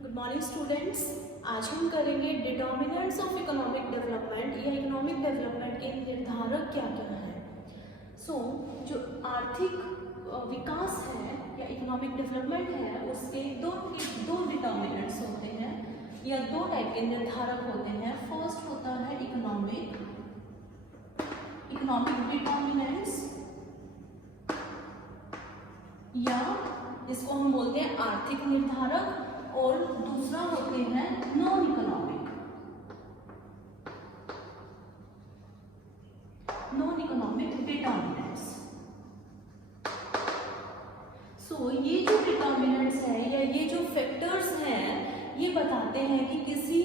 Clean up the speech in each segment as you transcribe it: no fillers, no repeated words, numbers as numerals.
Good morning students. आज हम करेंगे डिटर्मिनेंट्स ऑफ इकोनॉमिक डेवलपमेंट या इकोनॉमिक डेवलपमेंट के निर्धारक क्या क्या हैं। जो आर्थिक विकास है या इकोनॉमिक डेवलपमेंट है उसके दो डिटर्मिनेंट्स होते हैं या दो टाइप के निर्धारक होते हैं। फर्स्ट होता है इकोनॉमिक डिटर्मिनेंट्स या इसको हम बोलते हैं आर्थिक निर्धारक, और दूसरा होते हैं नॉन इकोनॉमिक डिटर्मिनेंट्स। ये जो डिटर्मिनेंट्स है या ये जो फैक्टर्स हैं ये बताते हैं कि किसी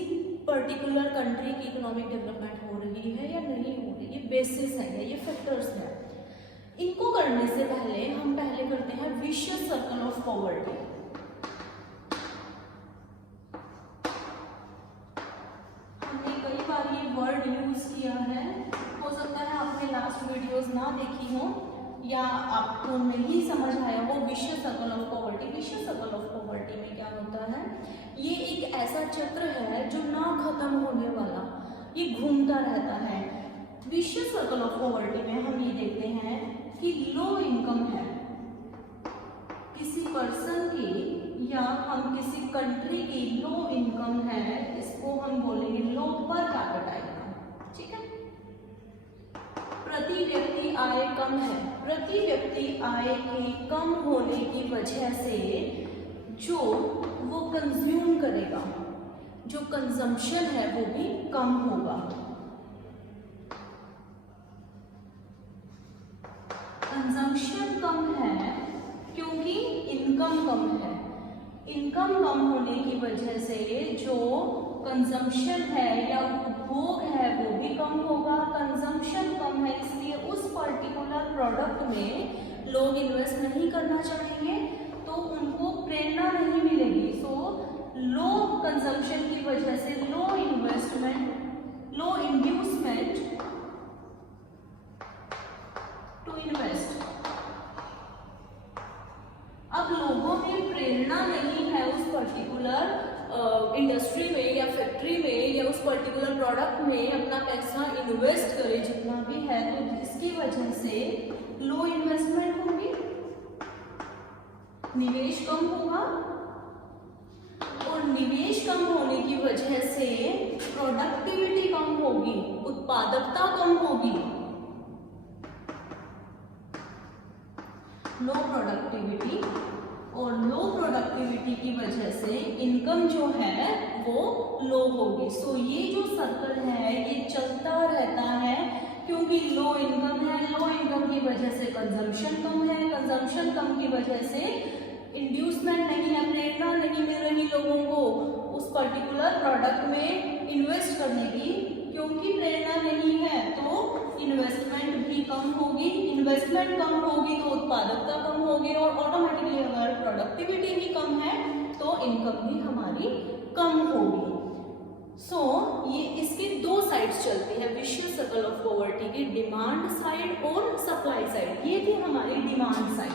पर्टिकुलर कंट्री की इकोनॉमिक डेवलपमेंट हो रही है या नहीं हो रही। ये बेसिस है या ये फैक्टर्स हैं। इनको करने से पहले हम करते हैं विशियस सर्कल ऑफ पॉवर्टी। ये वर्ड यूज किया है, हो सकता है आपने लास्ट वीडियोस ना देखी हो या आपको नहीं समझ आया वो vicious circle of poverty. Vicious circle of poverty में क्या होता है, ये एक ऐसा चक्र है जो ना खत्म होने वाला, ये घूमता रहता है। विशियस सर्कल ऑफ पॉवर्टी में हम ये देखते हैं कि लो इनकम है किसी पर्सन की या हम किसी कंट्री की लो इनकम है, इसको हम बोलेंगे लो पर कैपिटा इनकम। ठीक है, प्रति व्यक्ति आय कम है। प्रति व्यक्ति आय के कम होने की वजह से जो वो कंज्यूम करेगा, जो कंजम्पशन है वो भी कम होगा। कंजम्पशन कम है क्योंकि इनकम कम है। इनकम कम होने की वजह से जो कंजम्पशन है या उपभोग है वो भी कम होगा। कंजम्पशन कम है इसलिए उस पर्टिकुलर प्रोडक्ट में लोग इन्वेस्ट नहीं करना चाहेंगे, तो उनको प्रेरणा नहीं मिलेगी। लो कंजम्पशन की वजह से लो इंड्यूसमेंट टू इन्वेस्ट। अब लोगों में प्रेरणा नहीं है उस पर्टिकुलर इंडस्ट्री में या फैक्ट्री में या उस पर्टिकुलर प्रोडक्ट में अपना पैसा इन्वेस्ट करे जितना भी है, तो इसकी वजह से लो इन्वेस्टमेंट होगी, निवेश कम होगा, और निवेश कम होने की वजह से प्रोडक्टिविटी कम होगी, उत्पादकता कम होगी। लो प्रोडक्टिविटी, और लो प्रोडक्टिविटी की वजह से इनकम जो है वो लो होगी। ये जो सर्कल है ये चलता रहता है क्योंकि लो इनकम है, लो इनकम की वजह से कंजम्पशन कम है, कंजम्पशन कम की वजह से इंड्यूसमेंट नहीं है, प्रेरणा नहीं मिल रही लोगों को उस पर्टिकुलर प्रोडक्ट में इन्वेस्ट करने की। क्योंकि प्रेरणा नहीं है तो इन्वेस्टमेंट भी कम होगी, इन्वेस्टमेंट कम होगी तो उत्पादकता कम होगी, और ऑटोमेटिकली अगर प्रोडक्टिविटी ही कम है तो इनकम भी हमारी कम होगी। ये इसकी दो साइड्स चलती है विशियस सर्कल ऑफ पॉवर्टी की, डिमांड साइड और सप्लाई साइड। ये थी हमारी डिमांड साइड।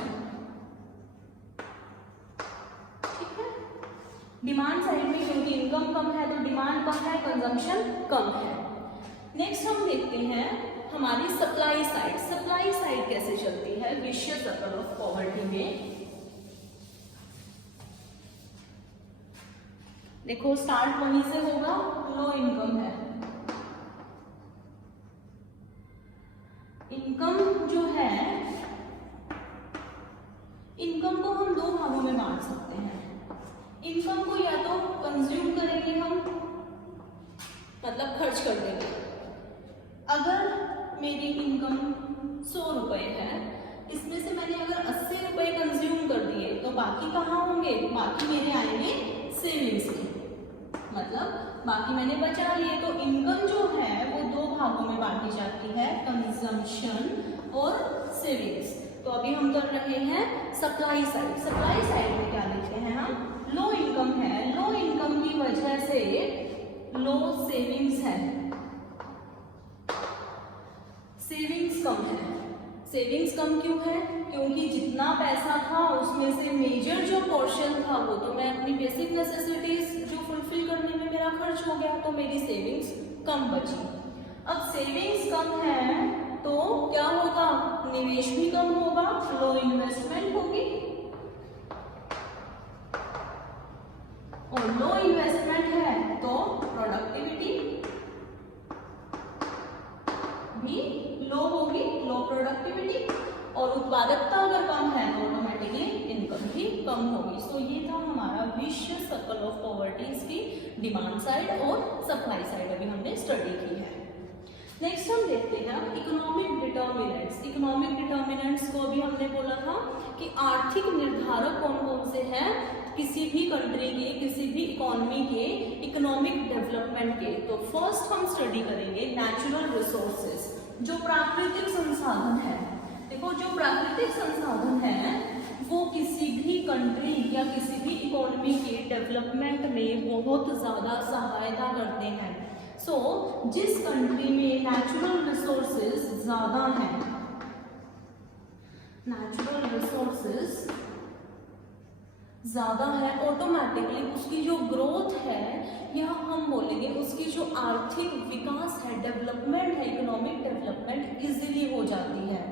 ठीक है, डिमांड साइड में क्योंकि इनकम कम है तो डिमांड कम है, कंजम्पशन कम है। नेक्स्ट हम देखते हैं हमारी सप्लाई साइड। सप्लाई साइड कैसे चलती है विशियस सर्कल ऑफ पॉवर्टी में। देखो स्टार्ट वहीं से होगा, लो इनकम है। इनकम जो है, इनकम को हम दो भागों में बांट सकते हैं। इनकम को या तो कंज्यूम करेंगे हम, मतलब खर्च कर देंगे। अगर मेरी इनकम 100 रुपए है, इसमें से मैंने अगर 80 रुपए कंज्यूम कर दिए तो बाकी कहाँ होंगे, बाकी मेरे आएंगे सेविंग्स में, मतलब बाकी मैंने बचा लिए। तो इनकम जो है वो दो भागों में बांटी जाती है, कंजम्पशन और सेविंग्स। तो अभी हम कर रहे हैं सप्लाई साइड। सप्लाई साइड में क्या देखते हैं हम, लो इनकम है, लो इनकम की वजह से लो सेविंग्स है, सेविंग्स कम है। सेविंग्स कम क्यों है, क्योंकि जितना पैसा था उसमें से मेजर जो पोर्शन था वो तो मैं अपनी बेसिक नेसेसिटीज हमारा खर्च हो गया, तो मेरी सेविंग्स कम बची। अब सेविंग्स कम है तो क्या होगा, निवेश भी कम होगा, लो इन्वेस्टमेंट होगी, और लो इन्वेस्टमेंट है तो प्रोडक्टिविटी भी लो होगी, लो प्रोडक्टिविटी, और उत्पादकता अगर कम है तो ऑटोमेटिकली इनकम भी कम होगी। सो ये था हमारा विश्व सर्कल ऑफ पॉवर्टीज की डिमांड साइड और सप्लाई साइड अभी हमने स्टडी की है। नेक्स्ट हम देखते हैं इकोनॉमिक डिटर्मिनेंट्स। इकोनॉमिक डिटर्मिनेंट्स को भी हमने बोला था कि आर्थिक निर्धारक कौन कौन से हैं किसी भी कंट्री के, किसी भी इकोनॉमी के इकोनॉमिक डेवलपमेंट के। तो फर्स्ट हम स्टडी करेंगे नेचुरल रिसोर्सेज, जो प्राकृतिक संसाधन है। देखो जो प्राकृतिक संसाधन है वो किसी भी कंट्री या किसी भी इकोनॉमी के डेवलपमेंट में बहुत ज़्यादा सहायता करते हैं। सो जिस कंट्री में नेचुरल रिसोर्सेज ज़्यादा हैं, नेचुरल रिसोर्सेज ज़्यादा है, ऑटोमेटिकली उसकी जो ग्रोथ है या हम बोलेंगे उसकी जो आर्थिक विकास है, डेवलपमेंट है, इकोनॉमिक डेवलपमेंट इजीली हो जाती है।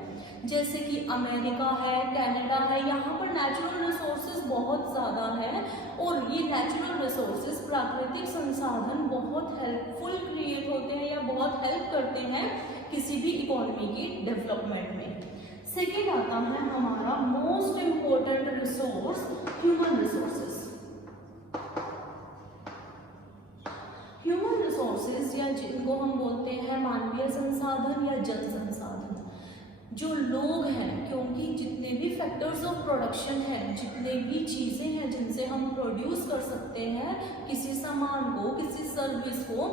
जैसे कि अमेरिका है, कनाडा है, यहाँ पर नेचुरल रिसोर्सेज बहुत ज़्यादा है और ये नेचुरल रिसोर्सेज प्राकृतिक संसाधन बहुत हेल्पफुल क्रिएट होते हैं या बहुत हेल्प करते हैं किसी भी इकोनॉमी की डेवलपमेंट में। सेकेंड आता है हमारा most important resource human resources. Human resources या जिनको हम बोलते हैं मानवीय संसाधन या जल संसाधन, जो लोग हैं, क्योंकि जितने भी फैक्टर्स ऑफ प्रोडक्शन हैं, जितने भी चीज़ें हैं जिनसे हम प्रोड्यूस कर सकते हैं किसी सामान को, किसी सर्विस को,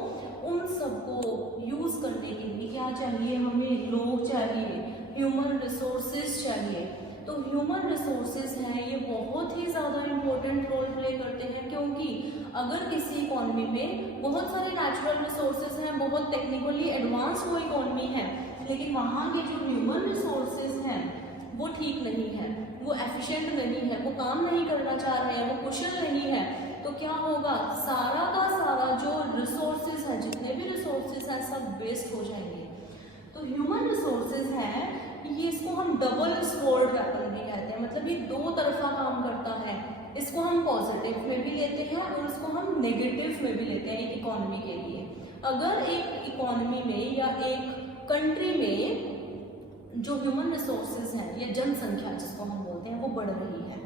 उन सबको यूज़ करने के लिए क्या चाहिए, हमें लोग चाहिए, ह्यूमन रिसोर्सेज चाहिए। तो ह्यूमन रिसोर्सेज हैं ये बहुत ही ज़्यादा इम्पोर्टेंट रोल प्ले करते हैं, क्योंकि अगर किसी इकोनॉमी में बहुत सारे नेचुरल रिसोर्सेज हैं, बहुत टेक्निकली एडवांस वो इकोनॉमी है, लेकिन वहाँ के जो ह्यूमन रिसोर्सेज हैं वो ठीक नहीं है, वो एफिशिएंट नहीं है, वो काम नहीं करना चाह रहे हैं, वो कुशल नहीं है, तो क्या होगा, सारा का सारा जो रिसोर्सेज है, जितने भी रिसोर्सेज हैं सब वेस्ट हो जाएंगे। तो ह्यूमन रिसोर्सेज है ये, इसको हम डबल स्वॉर्ड वेपन भी कहते हैं, मतलब ये दो तरफा काम करता है। इसको हम पॉजिटिव में भी लेते हैं और इसको हम नेगेटिव में भी लेते हैं एक इकोनॉमी के लिए। अगर एक इकोनॉमी में या एक कंट्री में जो ह्यूमन रिसोर्सेज हैं या जनसंख्या जिसको हम बोलते हैं वो बढ़ रही है,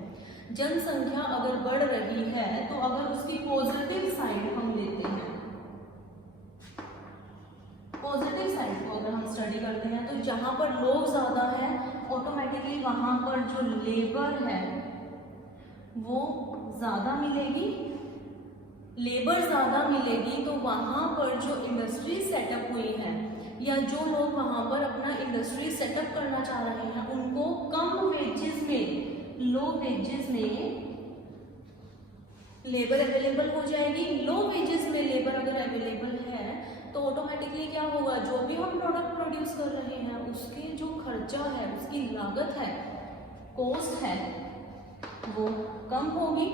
जनसंख्या अगर बढ़ रही है तो अगर उसकी पॉजिटिव साइड हम लेते हैं, पॉजिटिव साइड को अगर हम स्टडी करते हैं, तो जहाँ पर लोग ज़्यादा है ऑटोमेटिकली वहाँ पर जो लेबर है वो ज़्यादा मिलेगी, लेबर ज़्यादा मिलेगी तो वहाँ पर जो इंडस्ट्री सेटअप हुई है या जो लोग वहाँ पर अपना इंडस्ट्री सेटअप करना चाह रहे हैं उनको कम वेजेस में, लो वेजेस में लेबर अवेलेबल हो जाएगी। लो वेजेस में लेबर अगर अवेलेबल है तो ऑटोमेटिकली क्या होगा, जो भी हम प्रोडक्ट प्रोड्यूस कर रहे हैं उसके जो खर्चा है, उसकी लागत है, कॉस्ट है, वो कम होगी।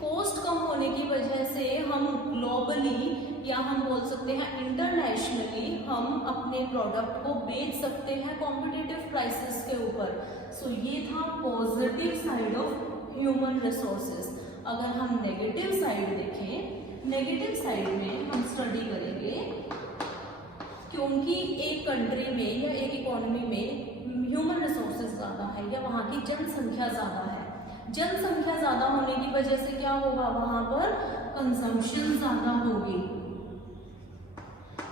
कॉस्ट कम होने की वजह से हम ग्लोबली या हम बोल सकते हैं इंटरनेशनली हम अपने प्रोडक्ट को बेच सकते हैं कॉम्पिटिटिव प्राइसेस के ऊपर। सो ये था positive side of human resources. अगर हम नेगेटिव साइड देखें, नेगेटिव साइड में हम स्टडी करेंगे, क्योंकि एक कंट्री में या एक इकोनॉमी में ह्यूमन रिसोर्सेज ज़्यादा है या वहाँ की जनसंख्या ज़्यादा है, जनसंख्या ज़्यादा होने की वजह से क्या होगा, वहाँ पर कंजम्पशन ज़्यादा होगी,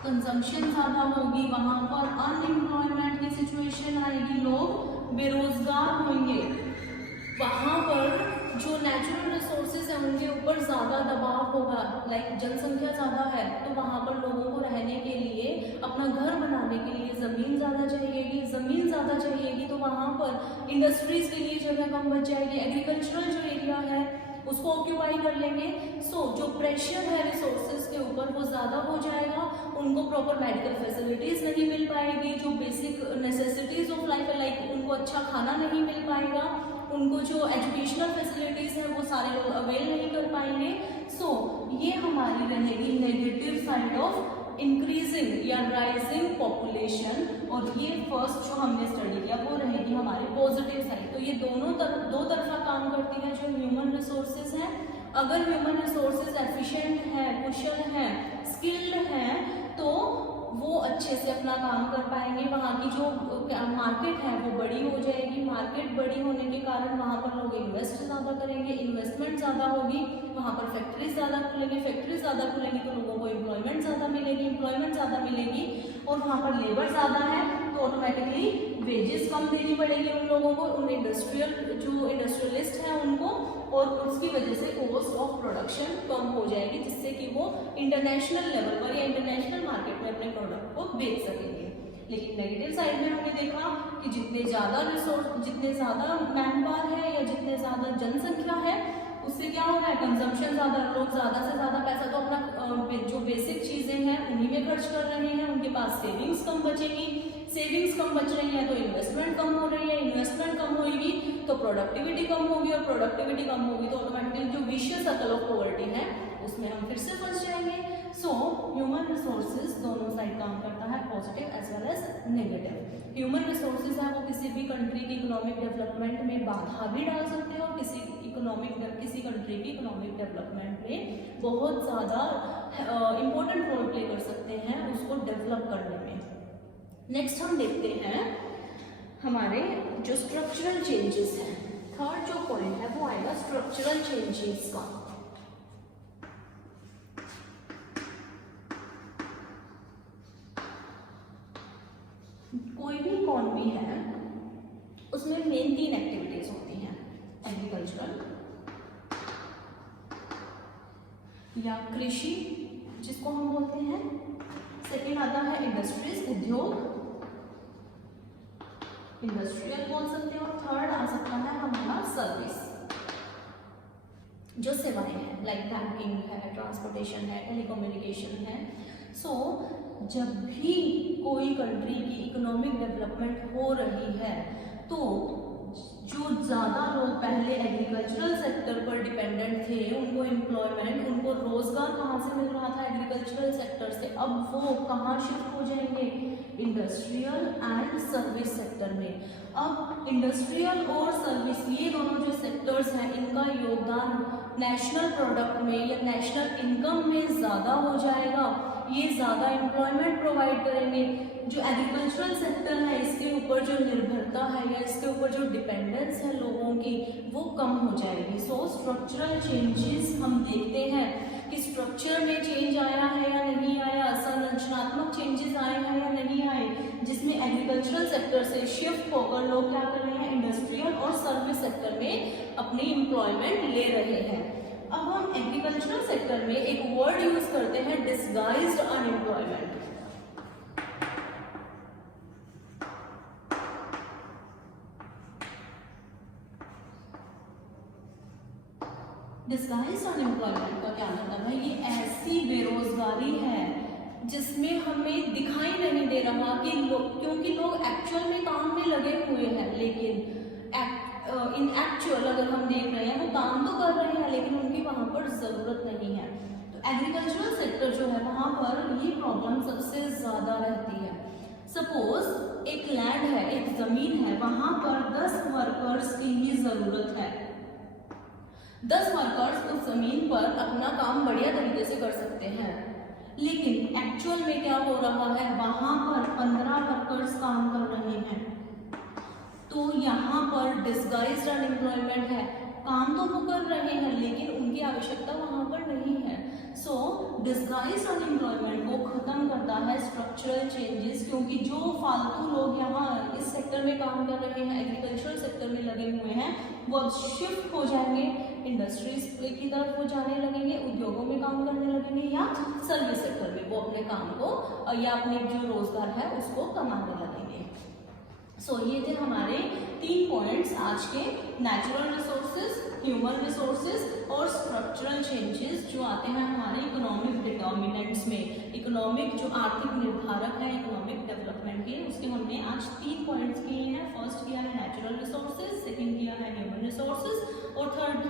कंजम्पशन ज़्यादा होगी, वहाँ पर अनएम्प्लॉयमेंट की सिचुएशन आएगी, लोग बेरोजगार होंगे, वहाँ पर जो नेचुरल रिसोर्सेज हैं उनके ऊपर ज़्यादा दबाव होगा। लाइक जनसंख्या ज़्यादा है तो वहाँ पर लोगों को रहने के लिए, अपना घर बनाने के लिए ज़मीन ज़्यादा चाहिएगी, ज़मीन ज़्यादा चाहिएगी तो वहाँ पर इंडस्ट्रीज़ के लिए जगह कम बच जाएगी, एग्रीकल्चरल जो एरिया है उसको ऑक्यूपाई कर लेंगे। सो जो प्रेशर है रिसोर्सेज के ऊपर वो ज़्यादा हो जाएगा, उनको प्रॉपर मेडिकल फैसिलिटीज़ नहीं मिल पाएगी, जो बेसिक नेसेसिटीज़ ऑफ लाइफ है लाइक उनको अच्छा खाना नहीं मिल पाएगा, उनको जो एजुकेशनल फैसिलिटीज़ हैं वो सारे लोग अवेल नहीं कर पाएंगे। सो ये हमारी रहेगी नेगेटिव साइड ऑफ इंक्रीजिंग या राइजिंग पॉपुलेशन, और ये फर्स्ट जो हमने स्टडी किया वो रहेगी हमारी पॉजिटिव साइड। तो ये दोनों दो तरफा काम करती है जो ह्यूमन रिसोर्सेज है। अगर ह्यूमन रिसोर्सेज एफिशिएंट है, कुशल है, स्किल्ड है, तो वो अच्छे से अपना काम कर पाएंगे। वहाँ की जो मार्केट है वो बड़ी हो जाएगी। मार्केट बड़ी होने के कारण वहाँ पर लोग इन्वेस्ट ज़्यादा करेंगे, इन्वेस्टमेंट ज़्यादा होगी, वहाँ पर फैक्ट्रीज ज़्यादा खुलेंगे, फैक्ट्रीज ज़्यादा खुलेंगी तो लोगों को एम्प्लॉयमेंट ज़्यादा मिलेगी, एम्प्लॉयमेंट ज़्यादा मिलेगी और वहाँ पर लेबर ज़्यादा है तो ऑटोमेटिकली वेजेस कम देनी पड़ेगी उन लोगों को, उन इंडस्ट्रियलिस्ट हैं उनको, और उसकी वजह से कॉस्ट ऑफ प्रोडक्शन कम हो जाएगी, जिससे कि वो इंटरनेशनल लेवल पर या इंटरनेशनल मार्केट में अपने प्रोडक्ट को बेच सकेंगे। लेकिन नेगेटिव साइड में हमने देखा कि जितने ज़्यादा मैन पावर है या जितने ज़्यादा जनसंख्या है उससे क्या हो रहा है, कंजम्पशन ज़्यादा, लोग ज़्यादा से ज़्यादा पैसा तो अपना जो बेसिक चीज़ें हैं उन्हीं में खर्च कर रहे हैं, उनके पास सेविंग्स कम बचेगी, सेविंग्स कम बच रही है तो इन्वेस्टमेंट कम हो रही है, इन्वेस्टमेंट कम होगी तो प्रोडक्टिविटी कम होगी, और प्रोडक्टिविटी कम होगी तो ऑटोमेटिकली जो विशियस सर्कल ऑफ पॉवर्टी है उसमें हम फिर से फंस जाएंगे। सो ह्यूमन रिसोर्सेज दोनों साइड काम करता है, positive as well as negative. Human resources है वो किसी भी कंट्री की इकोनॉमिक डेवलपमेंट में बाधा भी डाल सकते हैं और किसी कंट्री की इकोनॉमिक डेवलपमेंट में बहुत ज़्यादा इंपॉर्टेंट रोल प्ले कर सकते हैं उसको डेवलप करने में। नेक्स्ट हम देखते हैं हमारे जो स्ट्रक्चरल चेंजेस हैं। थर्ड जो पॉइंट है वो आएगा स्ट्रक्चरल चेंजेस का। कोई भी इकॉनमी है उसमें मेन 3 एक्टिविटीज होती हैं, एग्रीकल्चरल या कृषि जिसको हम बोलते हैं, सेकेंड आता है इंडस्ट्रीज, उद्योग, इंडस्ट्रियल बोल सकते हैं, और थर्ड आ सकता है हमारा सर्विस, जो सेवाएं हैं लाइक बैंकिंग है, ट्रांसपोर्टेशन है, टेलीकम्युनिकेशन है। सो जब भी कोई कंट्री की इकोनॉमिक डेवलपमेंट हो रही है तो जो ज़्यादा लोग पहले एग्रीकल्चरल सेक्टर पर डिपेंडेंट थे उनको एम्प्लॉयमेंट, उनको रोजगार कहाँ से मिल रहा था, एग्रीकल्चरल सेक्टर से, अब वो कहाँ शिफ्ट हो जाएंगे, इंडस्ट्रियल एंड सर्विस सेक्टर में। अब इंडस्ट्रियल और सर्विस ये दोनों जो सेक्टर्स हैं इनका योगदान नेशनल प्रोडक्ट में या नेशनल इनकम में ज़्यादा हो जाएगा, ये ज़्यादा एम्प्लॉयमेंट प्रोवाइड करेंगे। जो एग्रीकल्चरल सेक्टर है इसके ऊपर जो निर्भरता है या इसके ऊपर जो डिपेंडेंस है लोगों की वो कम हो जाएगी। सो स्ट्रक्चरल चेंजेस हम देखते हैं कि स्ट्रक्चर में चेंज आया है या नहीं आया, संरचनात्मक चेंजेस आए हैं या नहीं आए, जिसमें एग्रीकल्चरल सेक्टर से शिफ्ट होकर लोग क्या कर रहे हैं, इंडस्ट्रियल और सर्विस सेक्टर में अपनी एम्प्लॉयमेंट ले रहे हैं। अब हम एग्रीकल्चरल सेक्टर में एक वर्ड यूज करते हैं, डिस्गाइज्ड अनएम्प्लॉयमेंट। डिस्गाइज्ड अनएम्प्लॉयमेंट का क्या मतलब है, ये ऐसी बेरोजगारी है जिसमें हमें दिखाई नहीं दे रहा कि क्योंकि लोग एक्चुअल में काम में लगे हुए हैं, लेकिन इन एक्चुअल अगर हम देख रहे हैं वो काम तो कर रहे हैं लेकिन उनकी वहाँ पर ज़रूरत नहीं है। तो एग्रीकल्चरल सेक्टर जो है वहाँ पर ये प्रॉब्लम सबसे ज़्यादा रहती है। सपोज एक लैंड है, एक ज़मीन है, वहाँ पर 10 वर्कर्स की ही ज़रूरत है। 10 वर्कर्स उस ज़मीन पर अपना काम बढ़िया तरीके से कर सकते हैं, लेकिन एक्चुअल में क्या हो रहा है, वहाँ पर 15 वर्कर्स काम कर रहे हैं। तो यहाँ पर डिस्गाइज्ड अनएम्प्लॉयमेंट है, काम तो वो कर रहे हैं लेकिन उनकी आवश्यकता वहाँ पर नहीं है। सो डिस्गाइज्ड अनएम्प्लॉयमेंट को खत्म करता है स्ट्रक्चरल चेंजेस, क्योंकि जो फालतू लोग यहाँ इस सेक्टर में काम कर रहे हैं, एग्रीकल्चरल सेक्टर में लगे हुए हैं, वो अब शिफ्ट हो जाएंगे इंडस्ट्रीज की तरफ, वो जाने लगेंगे, उद्योगों में काम करने लगेंगे या सर्विस सेक्टर में वो अपने काम को या अपने जो रोजगार है उसको कमाने लगेंगे। सो ये थे हमारे 3 पॉइंट्स आज के, नेचुरल रिसोर्सेज, ह्यूमन रिसोर्सेज और स्ट्रक्चरल चेंजेस जो आते हैं हमारे इकोनॉमिक डिटर्मिनेंट्स में। इकोनॉमिक जो आर्थिक निर्धारक है इकोनॉमिक डेवलपमेंट के, उसके हमने आज 3 पॉइंट्स किए हैं। फर्स्ट किया है नेचुरल रिसोर्सेज, सेकंड किया है ह्यूमन रिसोर्सेज और थर्ड